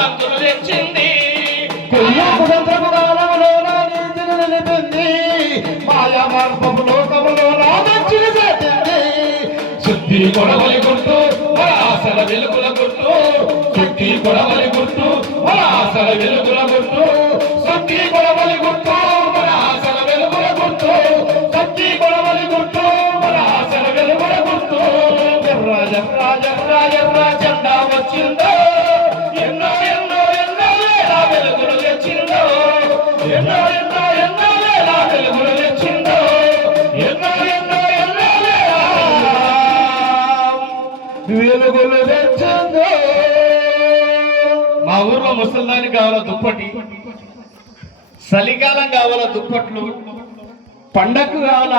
కాంతులు తెచ్చింది కొయ్య కుదంత్రము కాలంలోన నీతిని నిలిపింది మాయా మార్పము లోకములో రామచ్చిన చేసింది శుద్ధి కొడవలి గుర్తు మన ఆశల వెలుగుల గుర్తు శుద్ధి కొడవలి గుర్తు మన ఆశల వెలుగుల గుర్తు శుద్ధి కొడవలి గుర్తు మన ఆశల వెలుగుల గుర్తు శుద్ధి కొడవలి గుర్తు మన ఆశల వెలుగుల గుర్తు ఎర్ర ఎర్ర ఎర్ర ఎర్ర జెండా వచ్చిందో ఎన్నో ఎన్నో ఎన్నో వేల వెలుగులు తెచ్చిందో ఎన్నో ఎన్నో ఎన్నో వేల వెలుగులు తెచ్చిందో ఎన్నో ఎన్నో ఎన్నో వెలుగులు తెచ్చిందో మా ఊర్లో ముసలిదానికి కావాల దుప్పటి చలికాలం కావాల దుప్పట్లు పండగకు కావాల